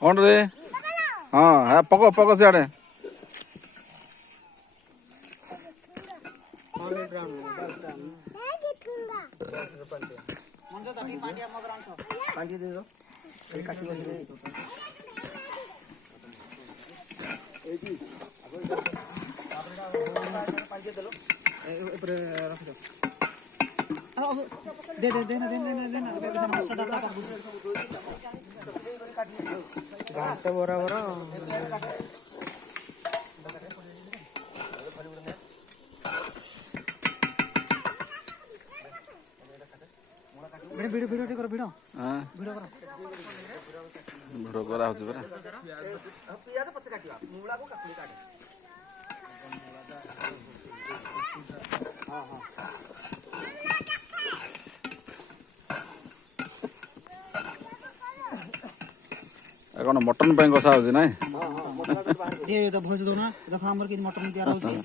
कौन रे हाँ है पको पको सियाड़े दे दे देना देना देना देना मसाला डाल घाट बराबर वीडियो वीडियो करो वीडियो हां वीडियो करो वीडियो करा होती बरा पियाज पछ काटिया मुळा को काकुली काटे हां हां कौन मटन पे कसा होती ना ये तो भोज दो ना देखो हमर के मटन तैयार होती है